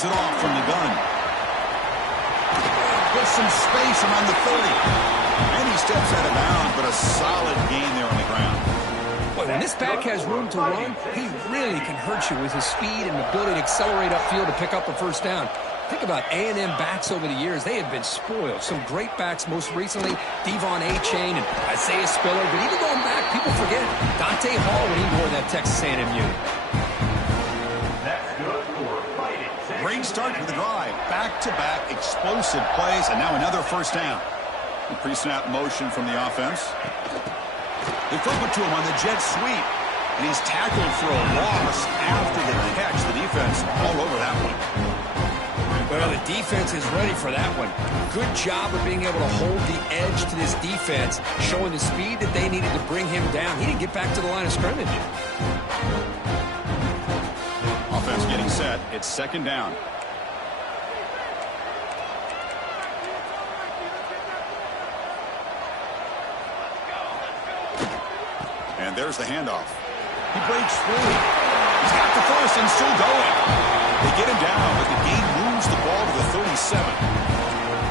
hands it off from the gun. Puts some space around the 30. And he steps out of bounds, but a solid gain there on the ground. Boy, when this back has room to run, he really can hurt you with his speed and ability to accelerate upfield to pick up a first down. Think about A&M backs over the years. They have been spoiled. Some great backs, most recently, Devon Achane and Isaiah Spiller. But even going back, people forget Dante Hall when he wore that Texas A&M unit. Great start to the drive. Back-to-back explosive plays, and now another first down. The pre-snap motion from the offense. They flip it to him on the jet sweep, and he's tackled for a loss after the catch. The defense all over that one. Well, the defense is ready for that one. Good job of being able to hold the edge to this defense, showing the speed that they needed to bring him down. He didn't get back to the line of scrimmage. Offense getting set. It's second down. And there's the handoff. He breaks free. He's got the first and still going. They get him down, but the game moves the ball to the 37.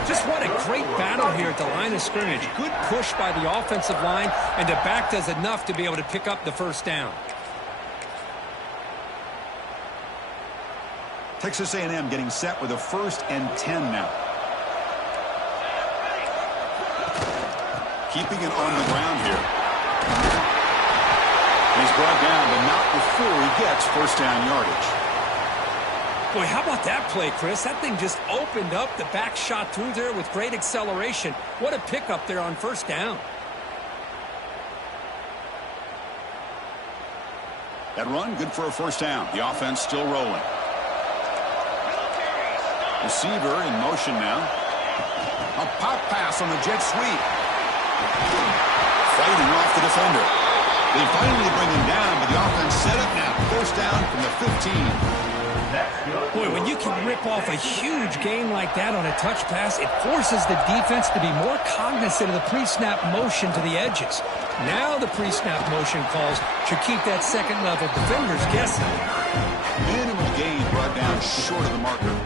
Just what a great battle here at the line of scrimmage. Good push by the offensive line, and the back does enough to be able to pick up the first down. Texas A&M getting set with a 1st and 10 now. Keeping it on the ground here. He's brought down, but not before he gets first down yardage. Boy, how about that play, Chris? That thing just opened up. The back shot through there with great acceleration. What a pickup there on first down. That run, good for a first down. The offense still rolling. Receiver in motion now. A pop pass on the jet sweep. Fighting off the defender. They finally bring him down, but the offense set up now. First down from the 15. Boy, when you can rip off a huge gain like that on a touch pass, it forces the defense to be more cognizant of the pre-snap motion to the edges. Now the pre-snap motion calls should keep that second-level defenders guessing. Minimal gain brought down short of the marker.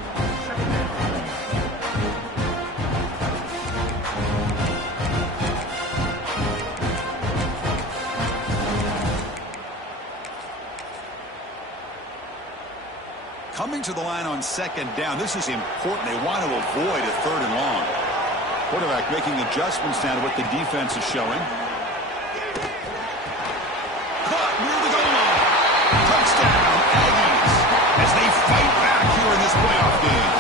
Coming to the line on second down. This is important. They want to avoid a 3rd and long. Quarterback making adjustments now to what the defense is showing. Caught near the goal line. Touchdown, Aggies, as they fight back here in this playoff game.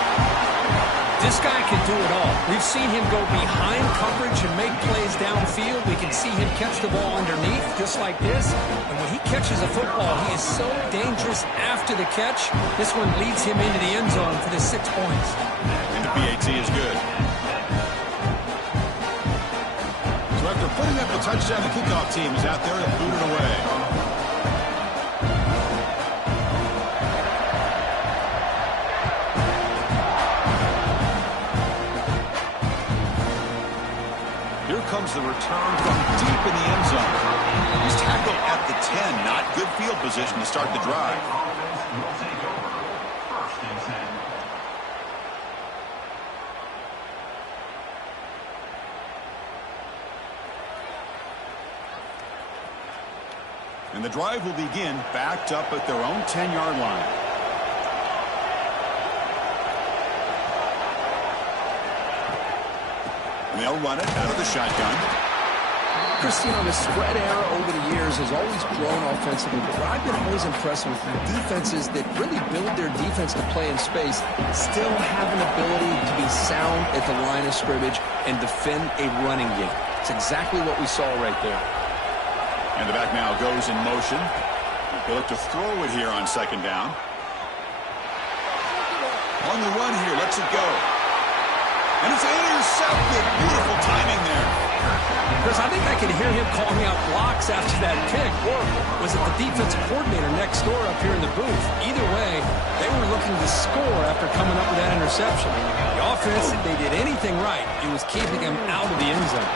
This guy can do it all. We've seen him go behind coverage and make plays downfield. We can see him catch the ball underneath just like this. And when he catches a football, he is so dangerous after the catch. This one leads him into the end zone for the 6 points. And the PAT is good. So after putting up a touchdown, the kickoff team is out there and booted away. Comes the return from deep in the end zone. He's tackled at the 10. Not good field position to start the drive. And the drive will begin backed up at their own 10-yard line. And they'll run it out of the shotgun. Christian, the spread era over the years has always grown offensively, but what I've been always impressed with defenses that really build their defense to play in space still have an ability to be sound at the line of scrimmage and defend a running game. It's exactly what we saw right there. And the back now goes in motion. They look to throw it here on second down. On the run here, lets it go. And it's intercepted. Beautiful timing there. Chris, I think I could hear him calling out blocks after that pick. Or was it the defensive coordinator next door up here in the booth? Either way, they were looking to score after coming up with that interception. The offense, if they did anything right, it was keeping him out of the end zone.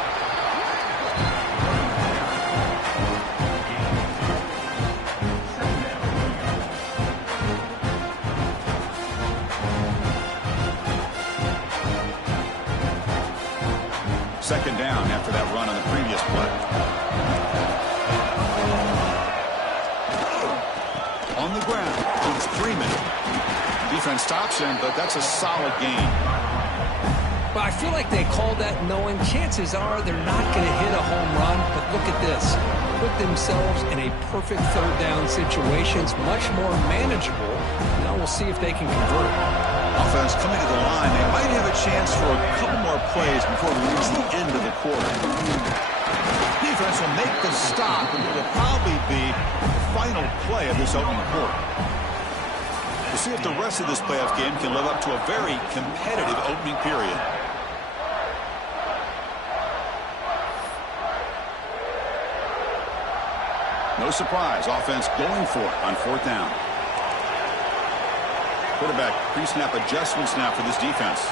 Second down after that run on the previous play. On the ground, it's Freeman. Defense stops him, but that's a solid gain. Well, I feel like they called that knowing chances are they're not going to hit a home run, but look at this. Put themselves in a perfect third down situation. It's much more manageable. Now we'll see if they can convert. Offense coming to the line. They might have a chance for a couple more plays before we reach the end of the quarter. Defense will make the stop, and it will probably be the final play of this opening quarter. We'll see if the rest of this playoff game can live up to a very competitive opening period. No surprise, offense going for it on fourth down. Quarterback pre-snap adjustments now for this defense.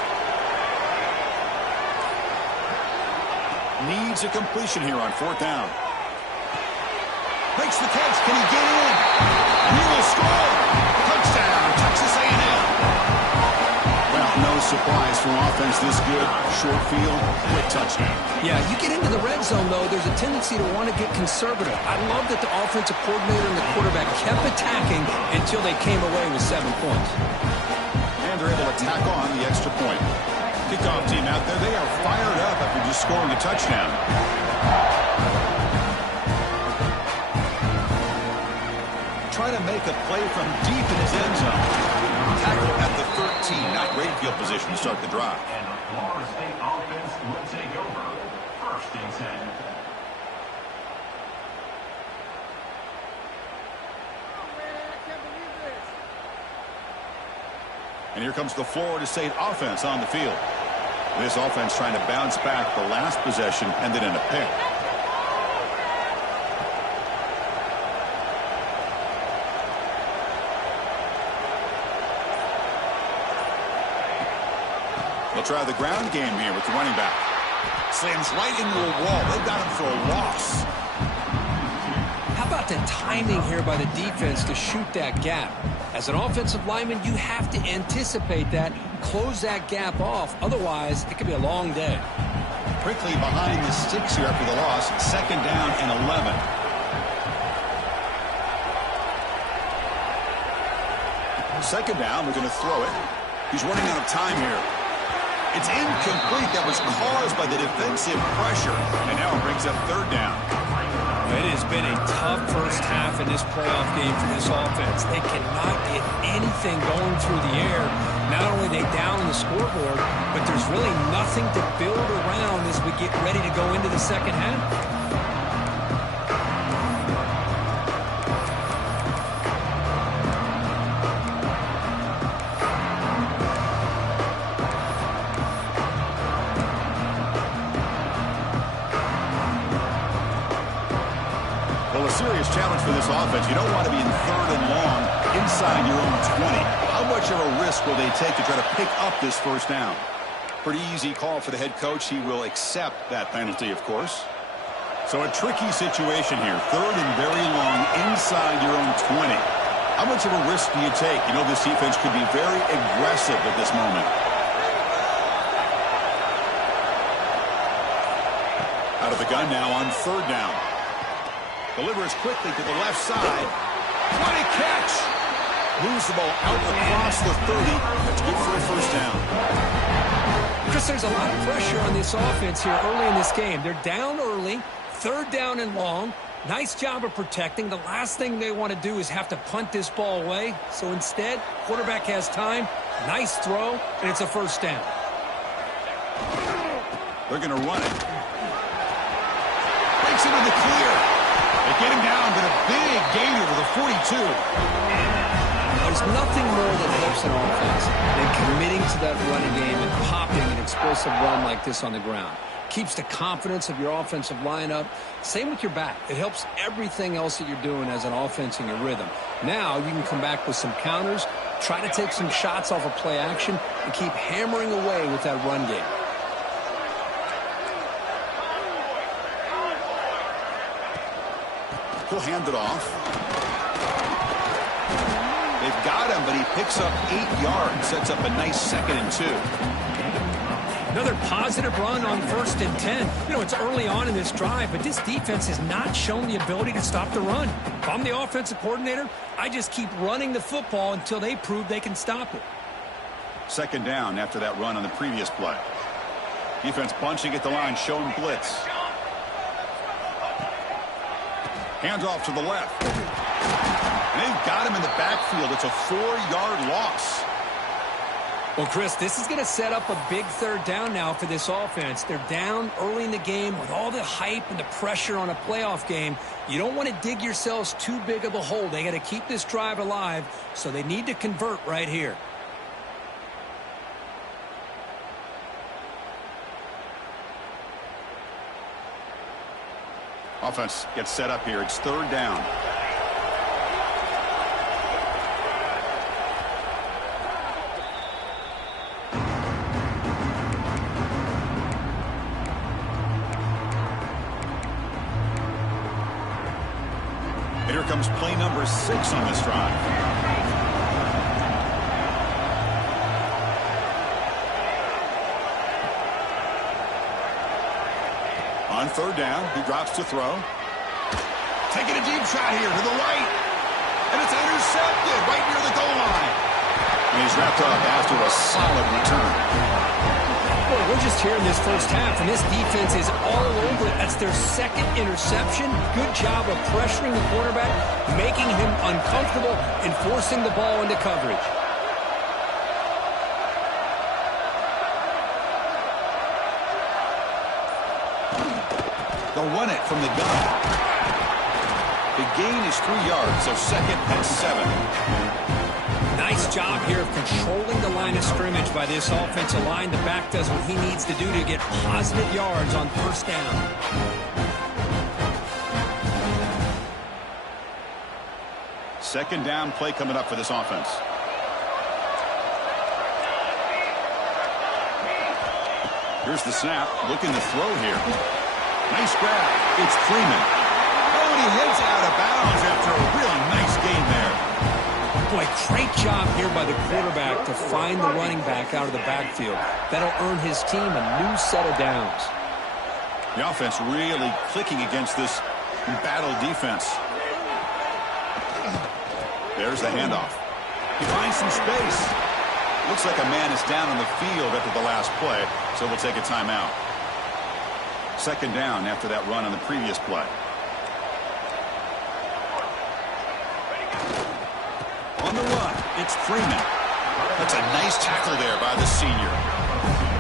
Needs a completion here on fourth down. Makes the catch. Can he get in? He will score. Touchdown, Texas A&M. Well, no surprise for offense this good. Short field, quick touchdown. Yeah, you get into the red zone, though, there's a tendency to want to get conservative. I love that the offensive coordinator and the quarterback kept attacking until they came away with 7 points. And they're able to tack on the extra point. Kickoff team out there, they are fired up after just scoring a touchdown. Try to make a play from deep in his end zone. Tackle at the 13, not great field position to start the drive. And the Florida State offense will take over. First and 10. And here comes the Florida State offense on the field. This offense trying to bounce back. The last possession ended in a pick. They'll try the ground game here with the running back. Slams right into a wall. They've got him for a loss. How about the timing here by the defense to shoot that gap? As an offensive lineman, you have to anticipate that, close that gap off. Otherwise, it could be a long day. Quickly behind the sticks here after the loss. Second down and 11. Second down, we're going to throw it. He's running out of time here. It's incomplete. That was caused by the defensive pressure. And now it brings up third down. It has been a tough first half in this playoff game for this offense. They cannot get anything going through the air. Not only are they down on the scoreboard, but there's really nothing to build around as we get ready to go into the second half. Well, a serious challenge for this offense. You don't want to be in third and long inside your own 20. How much of a risk will they take to try to pick up this first down? Pretty easy call for the head coach. He will accept that penalty, of course. So a tricky situation here. Third and very long inside your own 20. How much of a risk do you take? You know, this defense could be very aggressive at this moment. Out of the gun now on third down. Delivers quickly to the left side. What a catch! Moves the ball out across the 30. That's good for a first down. Chris, there's a lot of pressure on this offense here early in this game. They're down early, third down and long. Nice job of protecting. The last thing they want to do is have to punt this ball away. So instead, quarterback has time. Nice throw, and it's a first down. They're going to run it. Breaks into the clear. They get him down, but a big gain over the 42. There's nothing more that helps an offense than committing to that running game and popping an explosive run like this on the ground. Keeps the confidence of your offensive lineup. Same with your back. It helps everything else that you're doing as an offense in your rhythm. Now you can come back with some counters, try to take some shots off of play action, and keep hammering away with that run game. He'll hand it off. They've got him, but he picks up 8 yards. Sets up a nice 2nd and 2. Another positive run on 1st and 10. You know, it's early on in this drive, but this defense has not shown the ability to stop the run. If I'm the offensive coordinator, I just keep running the football until they prove they can stop it. 2nd down after that run on the previous play. Defense bunching at the line, showing blitz. Hands off to the left. And they've got him in the backfield. It's a 4-yard loss. Well, Chris, this is going to set up a big 3rd down now for this offense. They're down early in the game with all the hype and the pressure on a playoff game. You don't want to dig yourselves too big of a hole. They got to keep this drive alive, so they need to convert right here. Offense gets set up here. It's 3rd down. Here comes play number 6 on this drive. On 3rd down, he drops to throw. Taking a deep shot here to the right. And it's intercepted right near the goal line. And he's wrapped up after a solid return. Boy, we're just here in this first half, and this defense is all over it. That's their 2nd interception. Good job of pressuring the quarterback, making him uncomfortable, and forcing the ball into coverage. They'll run it from the gun. The gain is 3 yards, so 2nd and 7. Nice job here of controlling the line of scrimmage by this offensive line. The back does what he needs to do to get positive yards on 1st down. Second down play coming up for this offense. Here's the snap. Looking to throw here. Nice grab. It's Freeman. Oh, and he heads out of bounds after a really nice gain there. Boy, great job here by the quarterback to find the running back out of the backfield. That'll earn his team a new set of downs. The offense really clicking against this battle defense. There's the handoff. He finds some space. Looks like a man is down on the field after the last play, so we'll take a timeout. 2nd down after that run on the previous play. On the run, it's Freeman. That's a nice tackle there by the senior.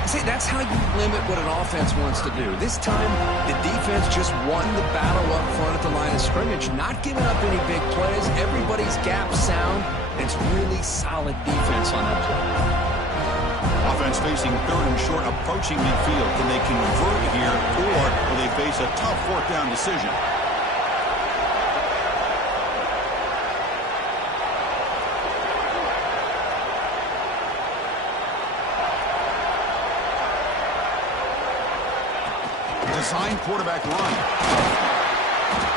See, that's how you limit what an offense wants to do. This time, the defense just won the battle up front at the line of scrimmage, not giving up any big plays. Everybody's gap sound, and it's really solid defense on that play. Offense facing 3rd and short, approaching midfield. Can they convert here, or will they face a tough 4th down decision? Design quarterback run.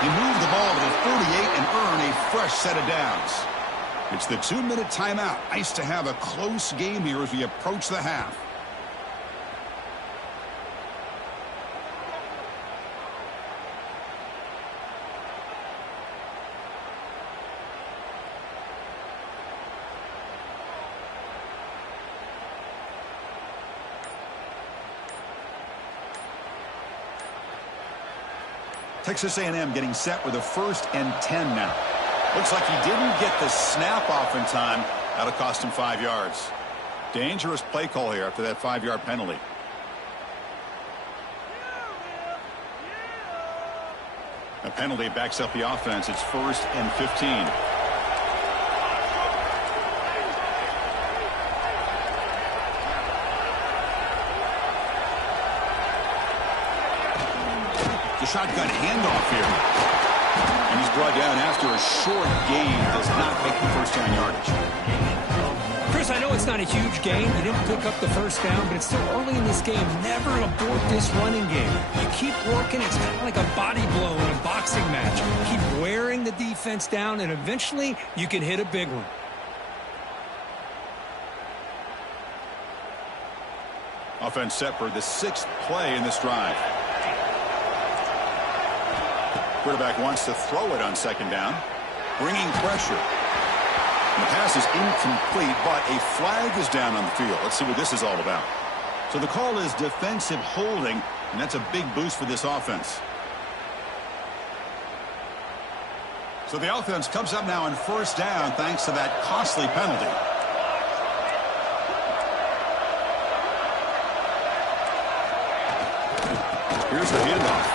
He moved the ball to the 48 and earn a fresh set of downs. It's the 2-minute timeout. Nice to have a close game here as we approach the half. Texas A&M getting set with a 1st and 10 now. Looks like he didn't get the snap off in time. That'll cost him 5 yards. Dangerous play call here after that 5-yard penalty. A penalty backs up the offense. It's 1st and 15. The shotgun handoff here. And he's brought down after a short gain. Does not make the 1st down yardage. Chris, I know it's not a huge gain. You didn't pick up the 1st down, but it's still early in this game. Never abort this running game. You keep working. It's kind of like a body blow in a boxing match. Keep wearing the defense down, and eventually you can hit a big one. Offense set for the 6th play in this drive. Quarterback wants to throw it on 2nd down, bringing pressure. And the pass is incomplete, but a flag is down on the field. Let's see what this is all about. So the call is defensive holding, and that's a big boost for this offense. So the offense comes up now on 1st down thanks to that costly penalty. Here's the handoff.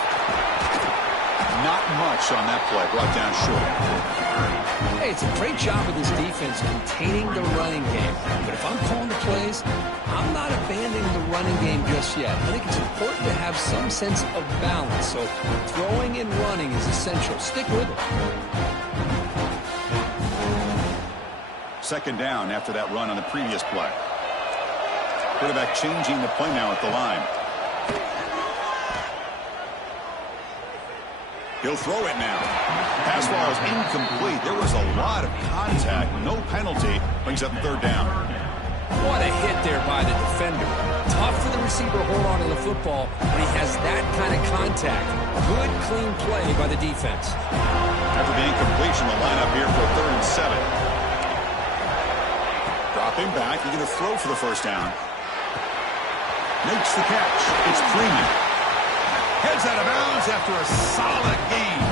Not much on that play, brought down short. Hey, it's a great job of this defense containing the running game. But if I'm calling the plays, I'm not abandoning the running game just yet. I think it's important to have some sense of balance. So throwing and running is essential. Stick with it. 2nd down after that run on the previous play. Quarterback changing the play now at the line. He'll throw it now. Pass ball is incomplete. There was a lot of contact. No penalty. Brings up 3rd down. What a hit there by the defender. Tough for the receiver to hold on to the football when he has that kind of contact. Good, clean play by the defense. After the incompletion, the lineup here for 3rd and 7. Dropping back. He's going to throw for the 1st down. Makes the catch. It's Freeman. Heads out of bounds after a solid game.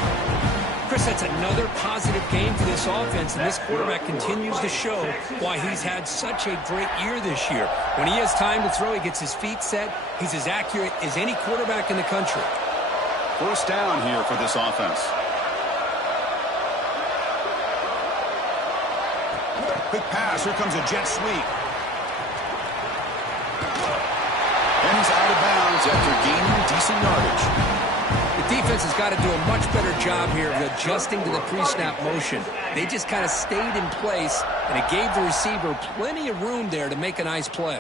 Chris, that's another positive game for this offense, and this quarterback continues to show why he's had such a great year this year. When he has time to throw, he gets his feet set. He's as accurate as any quarterback in the country. 1st down here for this offense. Quick pass. Here comes a jet sweep. And he's out of bounds after gaining decent yardage. The defense has got to do a much better job here of adjusting to the pre-snap motion. They just kind of stayed in place, and it gave the receiver plenty of room there to make a nice play.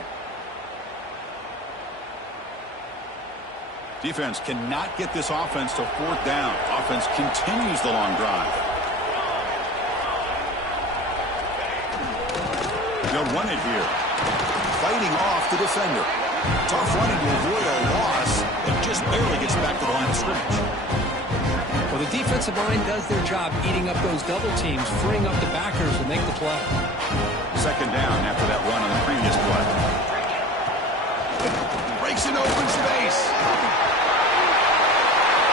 Defense cannot get this offense to 4th down. Offense continues the long drive. They'll run it here. Fighting off the defender. Tough running to avoid a loss, and just barely gets back to the line of scrimmage. Well, the defensive line does their job eating up those double teams, freeing up the backers to make the play. 2nd down after that run on the previous play. Breaks in open space.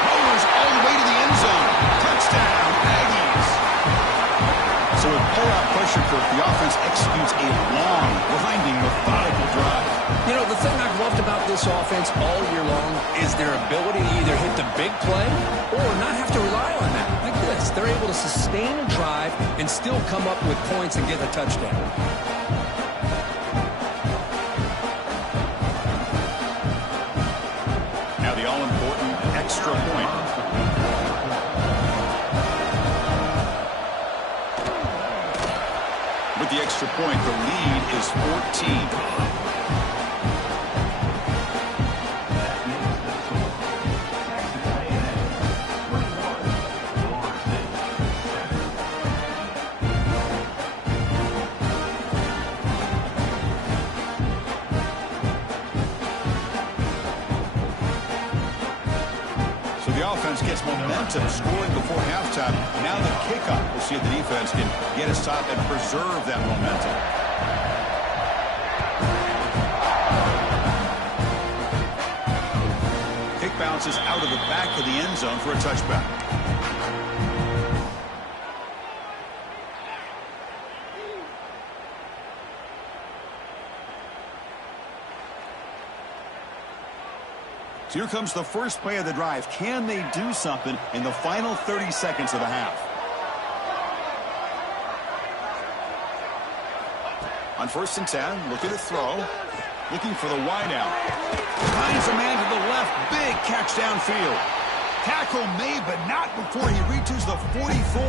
Rolls all the way to the end zone. Touchdown, Aggies. So with pull-out pressure, the offense executes a long, grinding, methodical drive. You know, the thing I've loved about this offense all year long is their ability to either hit the big play or not have to rely on that. Like this, they're able to sustain a drive and still come up with points and get a touchdown. Now the all-important extra point. With the extra point, the lead is 14. Gets momentum scoring before halftime. Now the kickoff. We'll see if the defense can get a stop and preserve that momentum. Kick bounces out of the back of the end zone for a touchback. So here comes the first play of the drive. Can they do something in the final 30 seconds of the half? On 1st and 10, looking to throw. Looking for the wide out. Finds a man to the left. Big catch downfield. Tackle made, but not before he reaches the 44.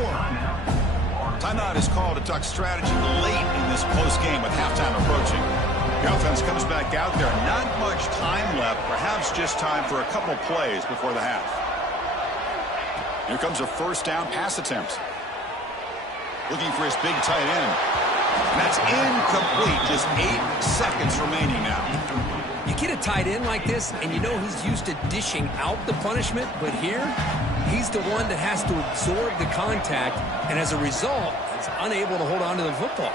Timeout is called to talk strategy late in this close game with halftime approaching. The offense comes back out there. Not much time left. Perhaps just time for a couple plays before the half. Here comes a 1st down pass attempt. Looking for his big tight end. And that's incomplete. Just 8 seconds remaining now. You get a tight end like this, and you know he's used to dishing out the punishment, but here, he's the one that has to absorb the contact, and as a result, he's unable to hold on to the football.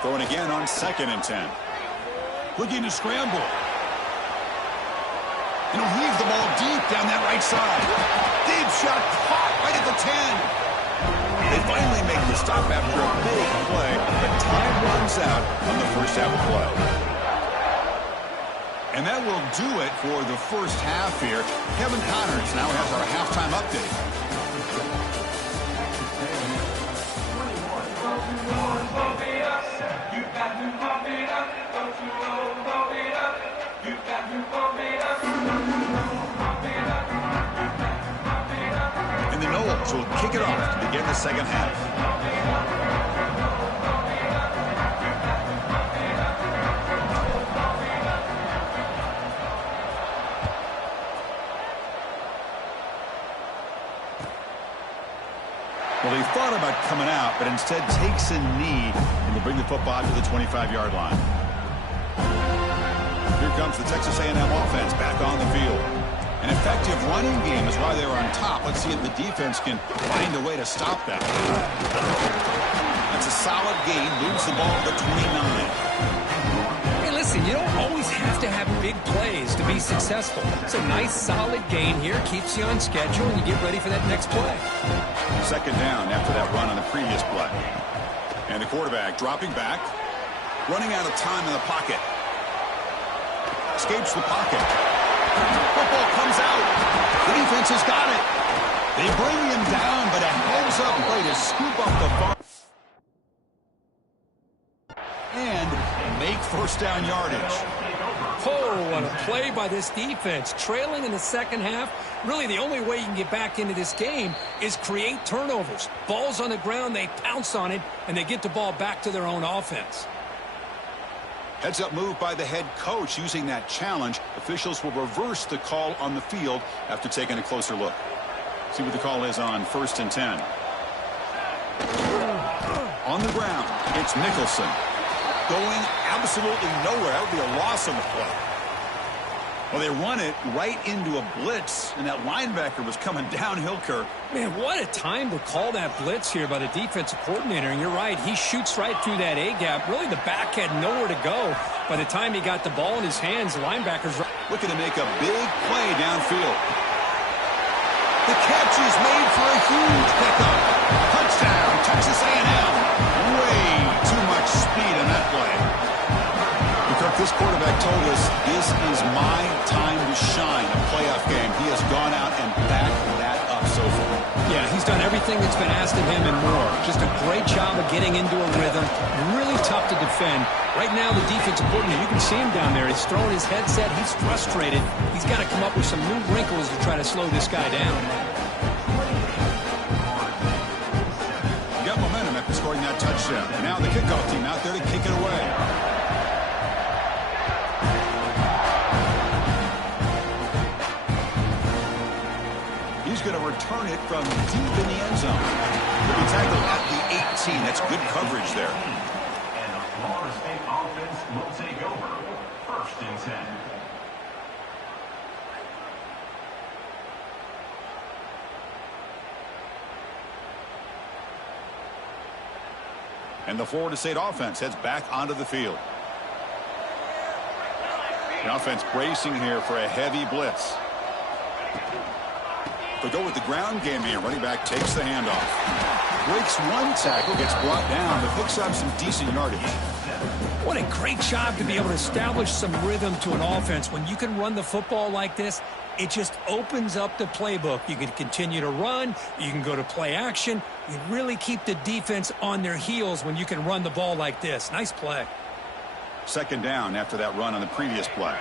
Throwing again on 2nd and 10. Looking to scramble. And he'll heave the ball deep down that right side. Deep shot caught right at the 10. They finally make the stop after a big play, but time runs out on the first half of play. And that will do it for the first half here. Kevin Connors now has our halftime update. And the Noles will kick it off to begin the second half. Well, he thought about coming out, but instead takes a knee and will bring the football to the 25-yard line. Here comes the Texas A&M offense back on the field. An effective running game is why they were on top. Let's see if the defense can find a way to stop that. That's a solid gain. Moves the ball to the 29. Hey, listen, you don't always have to have big plays to be successful. It's a nice, solid gain here. Keeps you on schedule, and you get ready for that next play. 2nd down after that run on the previous play. And the quarterback dropping back. Running out of time in the pocket. Escapes the pocket. Football comes out. The defense has got it. They bring him down, but a heads-up play to scoop up the ball and make first down yardage. Oh, what a play by this defense. Trailing in the second half, really the only way you can get back into this game is create turnovers. Ball's on the ground, they pounce on it, and they get the ball back to their own offense. Heads-up move by the head coach using that challenge. Officials will reverse the call on the field after taking a closer look. See what the call is on 1st and 10. On the ground, it's Nicholson. Going absolutely nowhere. That would be a loss on the play. Well, they run it right into a blitz, and that linebacker was coming downhill, Kirk. Man, what a time to call that blitz here by the defensive coordinator. And you're right, he shoots right through that A-gap. Really, the back had nowhere to go. By the time he got the ball in his hands, the linebackers looking to make a big play downfield. The catch is made for a huge pickup. Touchdown, Texas A&M. Way too much speed in that play. Kirk, this quarterback told us this is my time to shine, a playoff game. He has gone out and backed that up so far. Yeah, he's done everything that's been asked of him and more. Just a great job of getting into a rhythm. Really tough to defend. Right now, the defensive coordinator, you can see him down there. He's throwing his headset. He's frustrated. He's got to come up with some new wrinkles to try to slow this guy down. Got momentum after scoring that touchdown. And now the kickoff team out there to kick it away. He's going to return it from deep in the end zone. He'll be tackled at the 18. That's good coverage there. And the Florida State offense will take over. 1st and 10. And the Florida State offense heads back onto the field. The offense bracing here for a heavy blitz. They'll go with the ground game here. Running back takes the handoff. Breaks one tackle, gets brought down, but picks up some decent yardage. What a great job to be able to establish some rhythm to an offense. When you can run the football like this, it just opens up the playbook. You can continue to run. You can go to play action. You really keep the defense on their heels when you can run the ball like this. Nice play. 2nd down after that run on the previous play.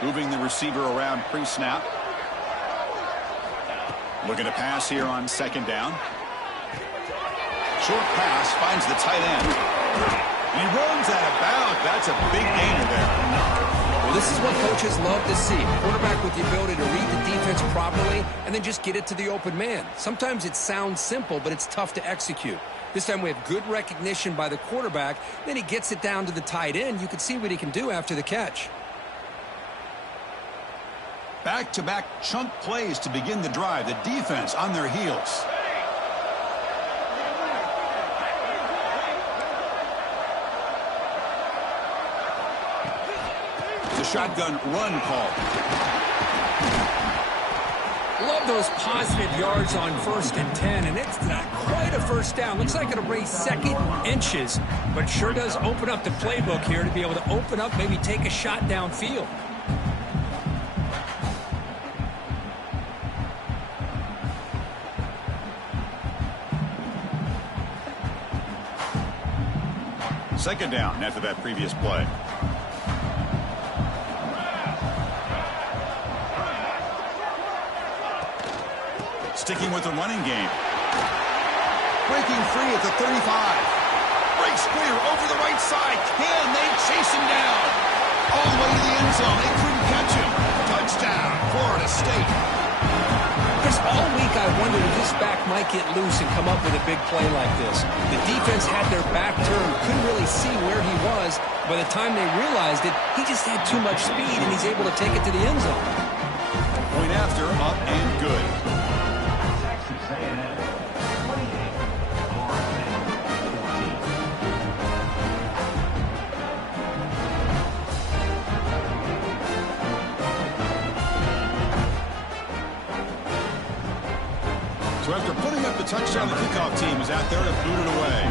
Moving the receiver around pre-snap. Looking to pass here on 2nd down. Short pass finds the tight end. And he runs out of bounds. That's a big gainer there. Well, this is what coaches love to see. A quarterback with the ability to read the defense properly and then just get it to the open man. Sometimes it sounds simple, but it's tough to execute. This time we have good recognition by the quarterback. Then he gets it down to the tight end. You can see what he can do after the catch. Back-to-back chunk plays to begin the drive. The defense on their heels. The shotgun run call. Love those positive yards on 1st and 10, and it's not quite a first down. Looks like it'll raise second inches, but it sure does open up the playbook here to be able to open up, maybe take a shot downfield. Second down after that previous play. Sticking with the running game. Breaking free at the 35. Breaks clear over the right side. Can they chase him down? All the way to the end zone. They couldn't catch him. Touchdown, Florida State. Chris, all week I wondered if this back might get loose and come up with a big play like this. The defense had their back turned, couldn't really see where he was. By the time they realized it, he just had too much speed, and he's able to take it to the end zone. Point after, up and good. So after putting up the touchdown, the kickoff team is out there to boot it away.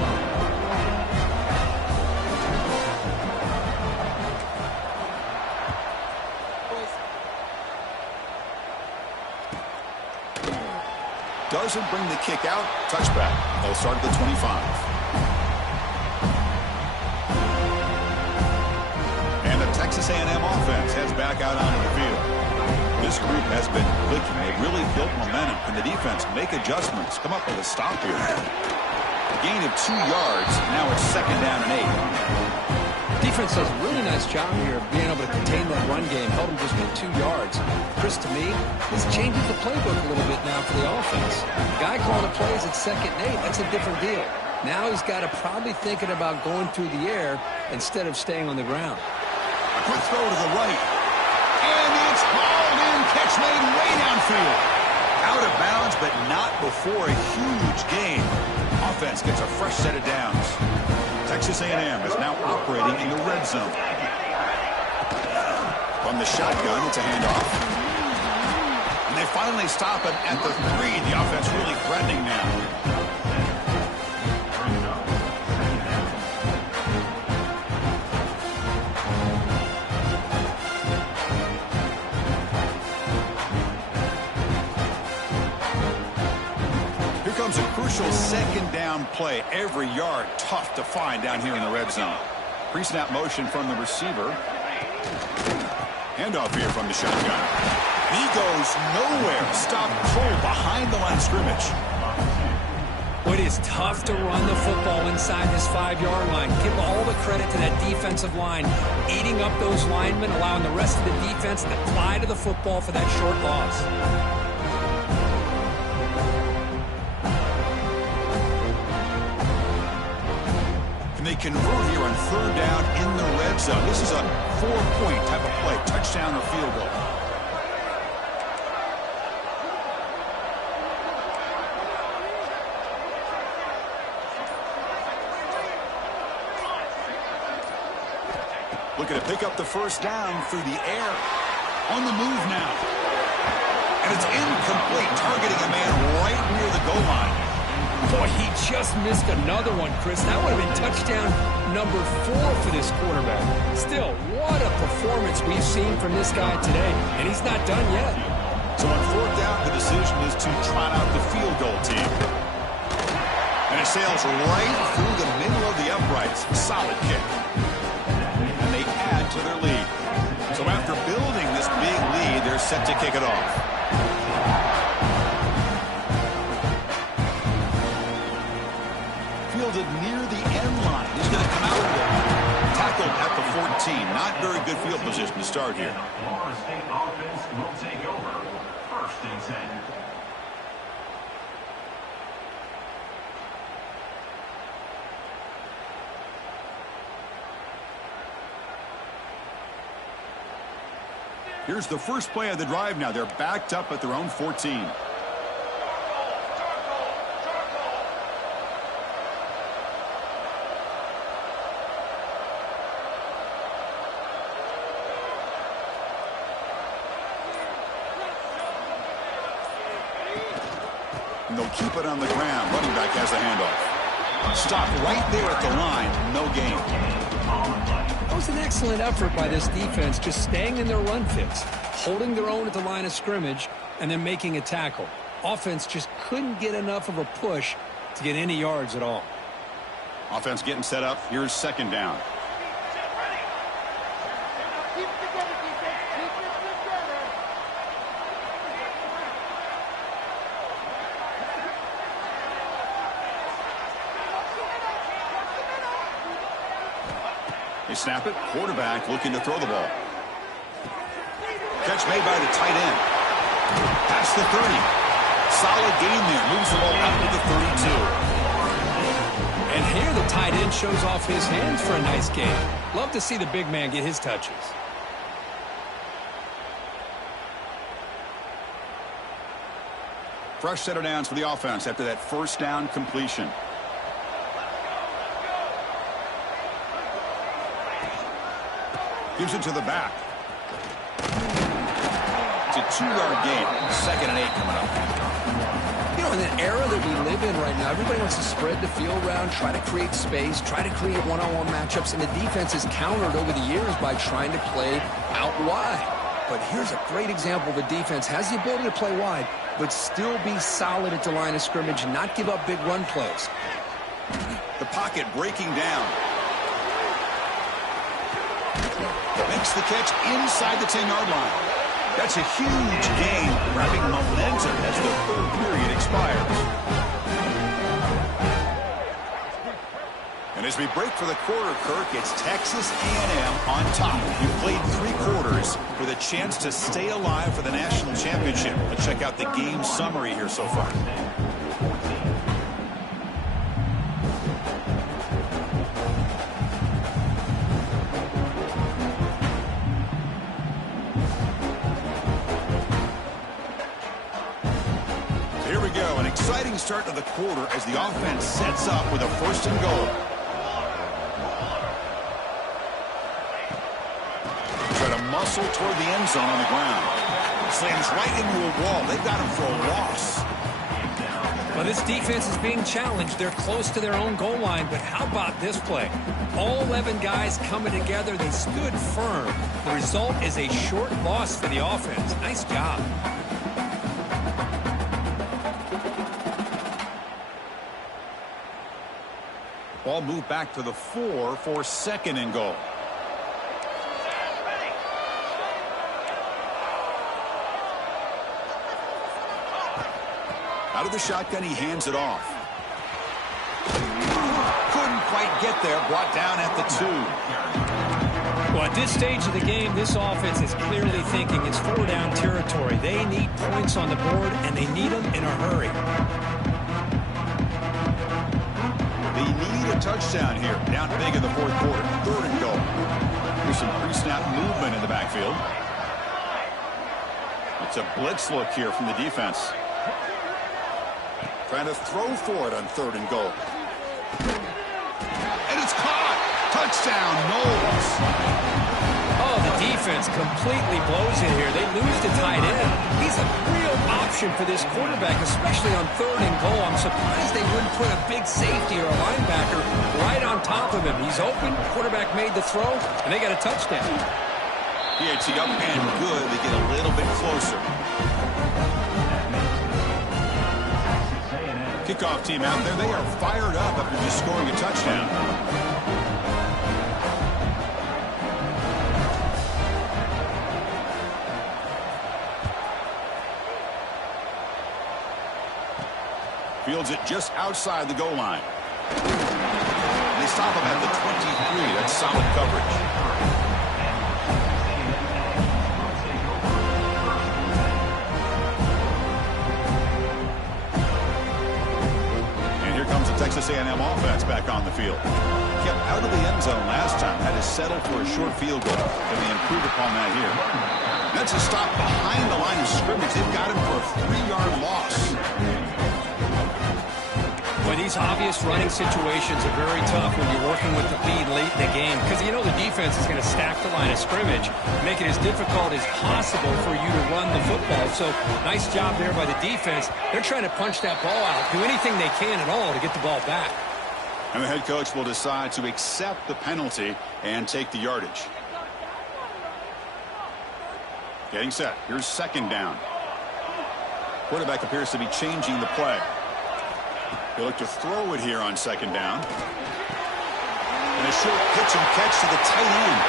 Doesn't bring the kick out. Touchback. They'll start at the 25. And the Texas A&M offense heads back out onto the field. This group has been clicking. They've really built momentum, and the defense make adjustments. Come up with a stop here. A gain of 2 yards. Now it's 2nd down and 8. Defense does a really nice job here of being able to contain that run game. Held them just with 2 yards. Chris, to me, this changes the playbook a little bit now for the offense. The guy calling the plays at 2nd and 8, that's a different deal. Now he's got to probably thinking about going through the air instead of staying on the ground. A quick throw to the right. And it's hauled in. Catch made way downfield. Out of bounds, but not before a huge gain. Offense gets a fresh set of downs. Texas A&M is now operating in the red zone. From the shotgun, it's a handoff. And they finally stop him at the 3. The offense really threatening now. Comes a crucial 2nd down play. Every yard tough to find down here in the red zone. Pre-snap motion from the receiver. Handoff here from the shotgun. He goes nowhere. Stop cold behind the line of scrimmage. It is tough to run the football inside this 5-yard line. Give all the credit to that defensive line, eating up those linemen, allowing the rest of the defense to fly to the football for that short loss. They convert here on 3rd down in the red zone. This is a 4-point type of play, touchdown or field goal. Looking to pick up the 1st down through the air. On the move now. And it's incomplete, targeting a man right near the goal line. Boy, he just missed another one, Chris. That would have been touchdown number 4 for this quarterback. Still, what a performance we've seen from this guy today, and he's not done yet. So on 4th down, the decision is to trot out the field goal team. And it sails right through the middle of the uprights. Solid kick. And they add to their lead. So after building this big lead, they're set to kick it off. Fielded near the end line. He's going to come out there. Tackled at the 14. Not very good field position to start here. Florida State offense will take over. 1st and 10. Here's the first play of the drive now. They're backed up at their own 14. And they'll keep it on the ground. Running back has the handoff. Stop right there at the line. No gain. That was an excellent effort by this defense, just staying in their run fits, holding their own at the line of scrimmage, and then making a tackle. Offense just couldn't get enough of a push to get any yards at all. Offense getting set up. Here's second down. They snap it. Quarterback looking to throw the ball. Catch made by the tight end. Past the 30. Solid gain there. Moves the ball out to the 32. And here the tight end shows off his hands for a nice gain. Love to see the big man get his touches. Fresh set of downs for the offense after that first down completion. Gives it to the back. It's a 2-yard gain. 2nd and 8 coming up. You know, in the era that we live in right now, everybody wants to spread the field around, try to create space, try to create one-on-one matchups, and the defense has countered over the years by trying to play out wide. But here's a great example. The defense has the ability to play wide, but still be solid at the line of scrimmage and not give up big run plays. The pocket breaking down. Makes the catch inside the 10-yard line. That's a huge gain, grabbing momentum as the third period expires. And as we break for the quarter, Kirk, it's Texas A&M on top. You played 3 quarters with a chance to stay alive for the national championship. Let's check out the game summary here so far. Exciting start to the quarter as the offense sets up with a 1st and goal. Try to muscle toward the end zone on the ground. Slams right into a wall. They've got him for a loss. Well, this defense is being challenged. They're close to their own goal line, but how about this play? All 11 guys coming together. They stood firm. The result is a short loss for the offense. Nice job. Ball moved back to the 4 for 2nd and goal. Out of the shotgun, he hands it off. Couldn't quite get there. Brought down at the 2. Well, at this stage of the game, this offense is clearly thinking it's 4-down territory. They need points on the board, and they need them in a hurry. They need a touchdown here. Down big in the 4th quarter. 3rd and goal. Here's some pre-snap movement in the backfield. It's a blitz look here from the defense. Trying to throw for it on 3rd and goal. And it's caught. Touchdown, Knowles. Oh, the defense completely blows it here. They lose to tight end. He's a real option for this quarterback, especially on 3rd and goal. I'm surprised they wouldn't put a big safety or a linebacker right on top of him. He's open. Quarterback made the throw, and they got a touchdown. PAT up and good. They get a little bit closer. Kickoff team out there. They are fired up after just scoring a touchdown. Fields it just outside the goal line. And they stop him at the 23. That's solid coverage. Texas A&M offense back on the field. Kept out of the end zone last time. Had to settle for a short field goal. Can they improve upon that here? That's a stop behind the line of scrimmage. They've got him for a 3-yard loss. Boy, these obvious running situations are very tough when you're working with the lead late in the game because you know the defense is going to stack the line of scrimmage, make it as difficult as possible for you to run the football. So nice job there by the defense. They're trying to punch that ball out, do anything they can at all to get the ball back. And the head coach will decide to accept the penalty and take the yardage. Getting set. Here's second down. Quarterback appears to be changing the play. They look to throw it here on second down. And a short pitch and catch to the tight end.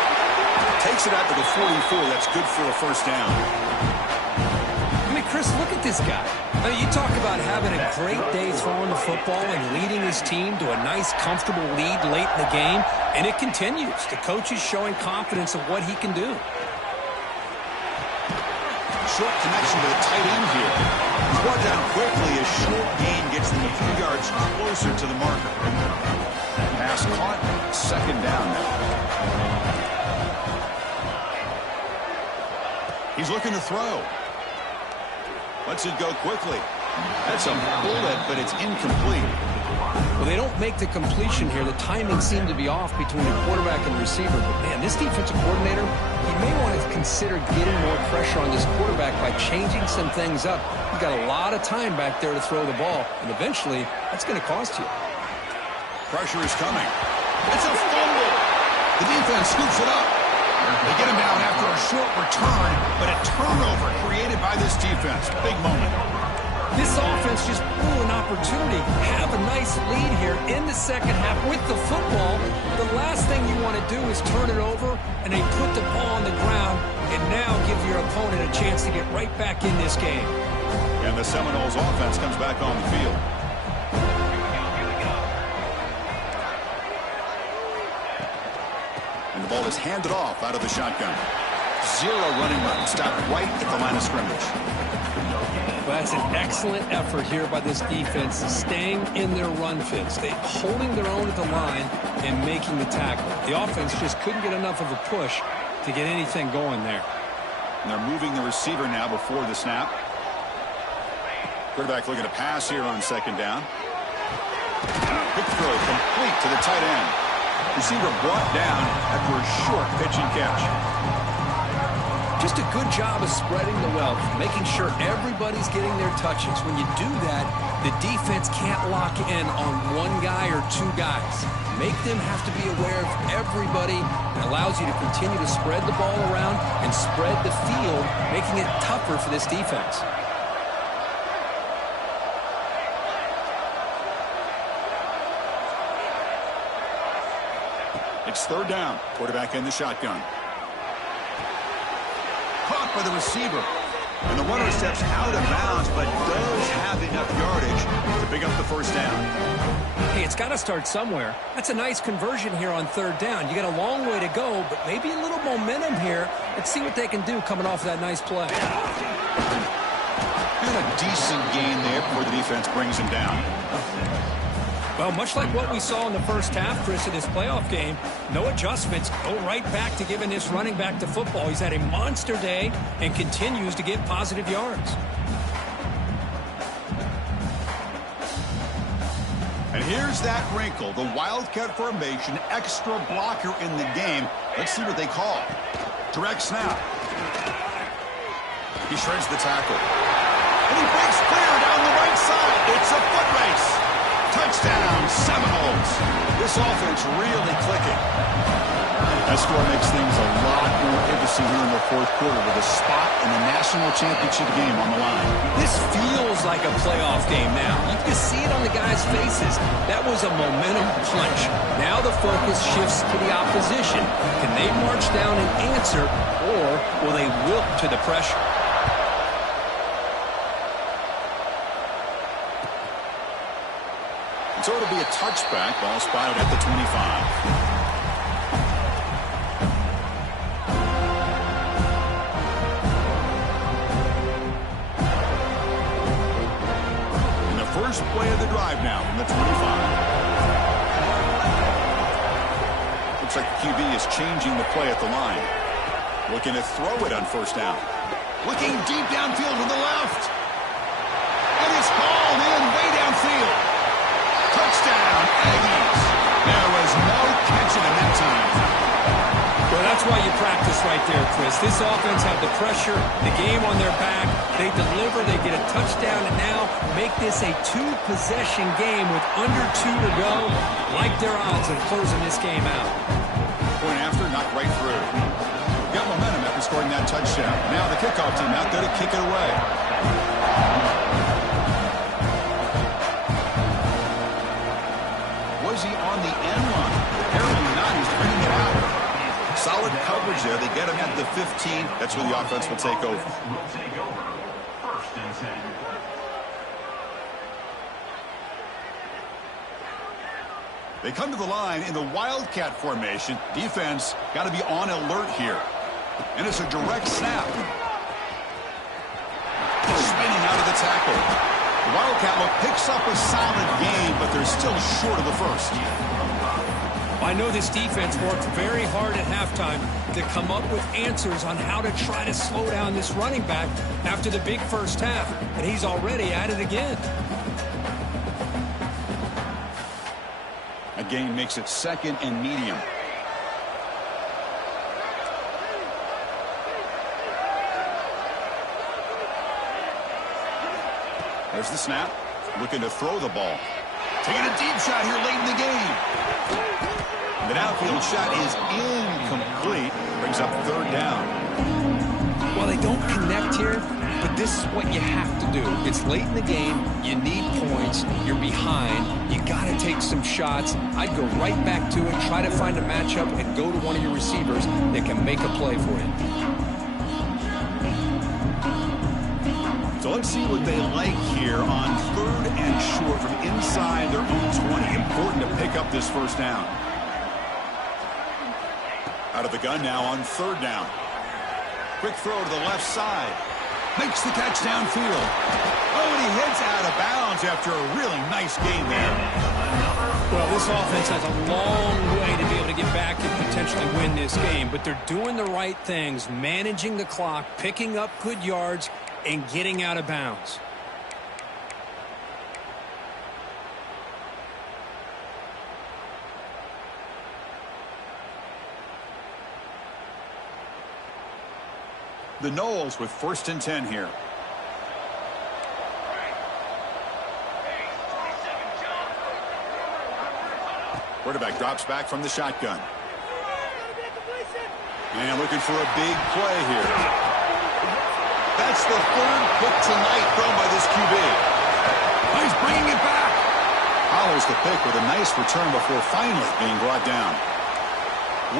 Takes it out to the 44. That's good for a first down. I mean, Chris, look at this guy. I mean, you talk about having a great day throwing the football and leading his team to a nice, comfortable lead late in the game, and it continues. The coach is showing confidence of what he can do. Short connection to the tight end here. Brought down quickly. A short gain gets them a few yards closer to the marker. Pass caught. Second down now. He's looking to throw. Lets it go quickly. That's a bullet, but it's incomplete. Well, they don't make the completion here. The timing seemed to be off between the quarterback and the receiver. But, man, this defensive coordinator, he may want to consider getting more pressure on this quarterback by changing some things up. You've got a lot of time back there to throw the ball, and eventually that's going to cost you. Pressure is coming. It's a fumble. The defense scoops it up. They get him down after a short return, but a turnover created by this defense. Big moment. This offense just blew an opportunity. Have a nice lead here in the second half with the football. The last thing you want to do is turn it over and they put the ball on the ground and now give your opponent a chance to get right back in this game. And the Seminoles offense comes back on the field. And the ball is handed off out of the shotgun. Zero running run. Stopped right at the line of scrimmage. Well, that's an excellent effort here by this defense, staying in their run fits. They holding their own at the line and making the tackle. The offense just couldn't get enough of a push to get anything going there. And they're moving the receiver now before the snap. Quarterback looking to pass here on second down. Quick throw complete to the tight end. Receiver brought down after a short pitch and catch. Just a good job of spreading the wealth, making sure everybody's getting their touches. When you do that, the defense can't lock in on one guy or two guys. Make them have to be aware of everybody. It allows you to continue to spread the ball around and spread the field, making it tougher for this defense. It's third down. Quarterback in the shotgun. Caught by the receiver. And the runner steps out of bounds, but does have enough yardage to pick up the first down. Hey, it's got to start somewhere. That's a nice conversion here on third down. You got a long way to go, but maybe a little momentum here. Let's see what they can do coming off of that nice play. And a decent gain there before the defense brings him down. Well, much like what we saw in the first half, Chris, in this playoff game, no adjustments. Go right back to giving this running back to football. He's had a monster day and continues to get positive yards. And here's that wrinkle, the Wildcat formation, extra blocker in the game. Let's see what they call. Direct snap. He shreds the tackle. And he breaks clear down the right side. It's a foot race. Touchdown, Seminoles. This offense really clicking. That score makes things a lot more interesting here in the fourth quarter with a spot in the national championship game on the line. This feels like a playoff game now. You can see it on the guys' faces. That was a momentum punch. Now the focus shifts to the opposition. Can they march down and answer, or will they wilt to the pressure? So it'll be a touchback. Ball spotted at the 25. And the first play of the drive now from the 25. Looks like the QB is changing the play at the line. Looking to throw it on first down. Looking deep downfield to the left. And it's hauled in way downfield. Touchdown, Aggies. There was no catching him that time. Well, that's why you practice right there, Chris. This offense had the pressure, the game on their back. They deliver, they get a touchdown, and now make this a two-possession game with under 2 to go. Like their odds of closing this game out. Point after, knocked right through. Got momentum after scoring that touchdown. Now the kickoff team out there to kick it away. Was he on the end line? Apparently not. He's bringing it out. Solid coverage there. They get him at the 15. That's where the offense will take over. Will take over. First and 10. They come to the line in the Wildcat formation. Defense got to be on alert here. And it's a direct snap. Spinning out of the tackle. The Wildcat look picks up a solid game, but they're still short of the first. I know this defense worked very hard at halftime to come up with answers on how to try to slow down this running back after the big first half, and he's already at it again. A gain makes it second and medium. There's the snap. Looking to throw the ball. Taking a deep shot here late in the game. The downfield shot is incomplete. Brings up third down. Well, they don't connect here, but this is what you have to do. It's late in the game. You need points. You're behind. You got to take some shots. I'd go right back to it, try to find a matchup, and go to one of your receivers that can make a play for you. So let's see what they like here on third and short from inside their own 20. Important to pick up this first down. Out of the gun now on third down. Quick throw to the left side. Makes the catch downfield. Oh, and he heads out of bounds after a really nice game there. Well, this offense has a long way to be able to get back and potentially win this game, but they're doing the right things, managing the clock, picking up good yards, and getting out of bounds. The Noles with first and 10 here. Quarterback drops back from the shotgun. And looking for a big play here. That's the third pick tonight thrown by this QB. Oh, he's bringing it back. Follows the pick with a nice return before finally being brought down.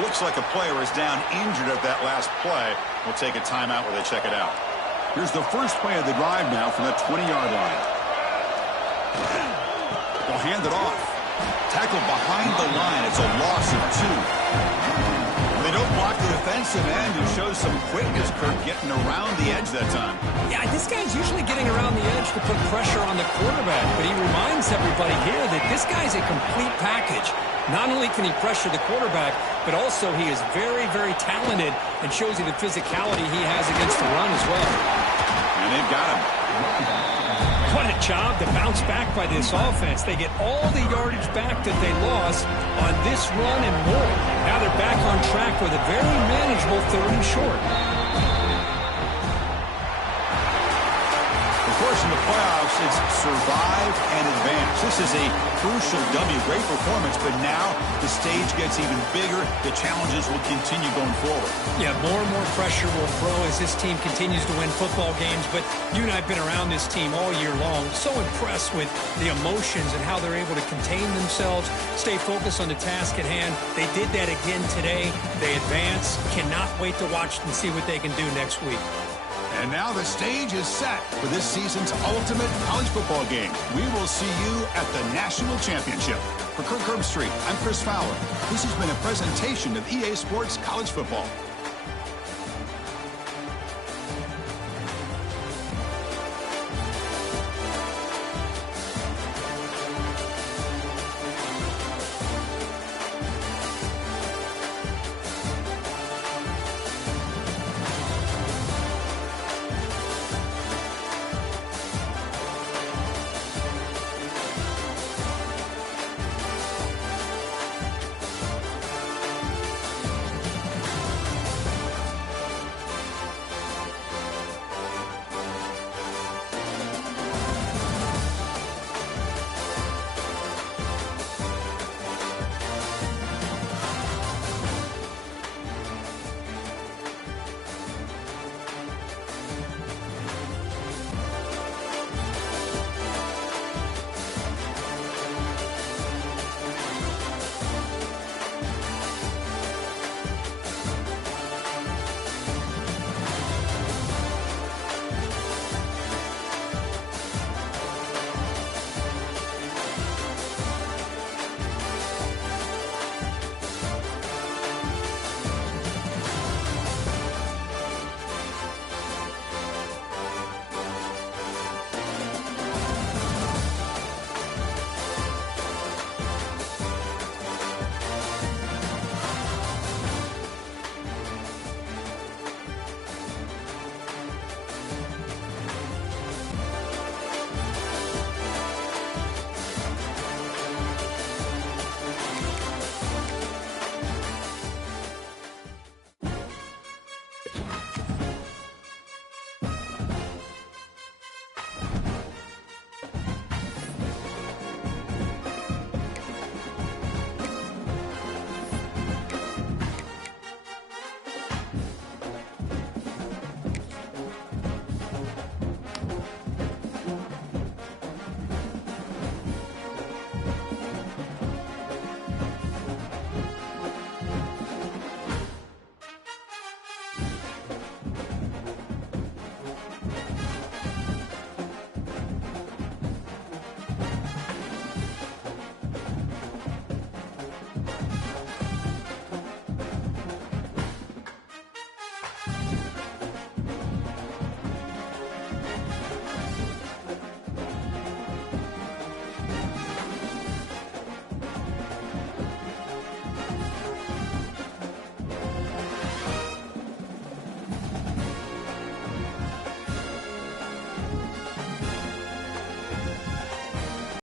Looks like a player is down injured at that last play. We'll take a timeout where they check it out. Here's the first play of the drive now from the 20-yard line. They'll hand it off. Tackled behind the line. It's a loss of 2. They don't block the defensive end, who shows some quickness, Kirk, getting around the edge that time. Yeah, this guy's usually getting around the edge to put pressure on the quarterback, but he reminds everybody here that this guy's a complete package. Not only can he pressure the quarterback, but also he is very, very talented and shows you the physicality he has against the run as well. And they've got him. What a job to bounce back by this offense. They get all the yardage back that they lost on this run and more. Now they're back on track with a very manageable third and short. Of course, in the playoffs, it's survive and advance. This is a crucial W. Great performance, but now the stage gets even bigger. The challenges will continue going forward. Yeah, more and more pressure will grow as this team continues to win football games, but you and I have been around this team all year long. So impressed with the emotions and how they're able to contain themselves, stay focused on the task at hand. They did that again today. They advance. Cannot wait to watch and see what they can do next week. And now the stage is set for this season's ultimate college football game. We will see you at the National Championship. For Kirk Herbstreit, I'm Chris Fowler. This has been a presentation of EA Sports College Football.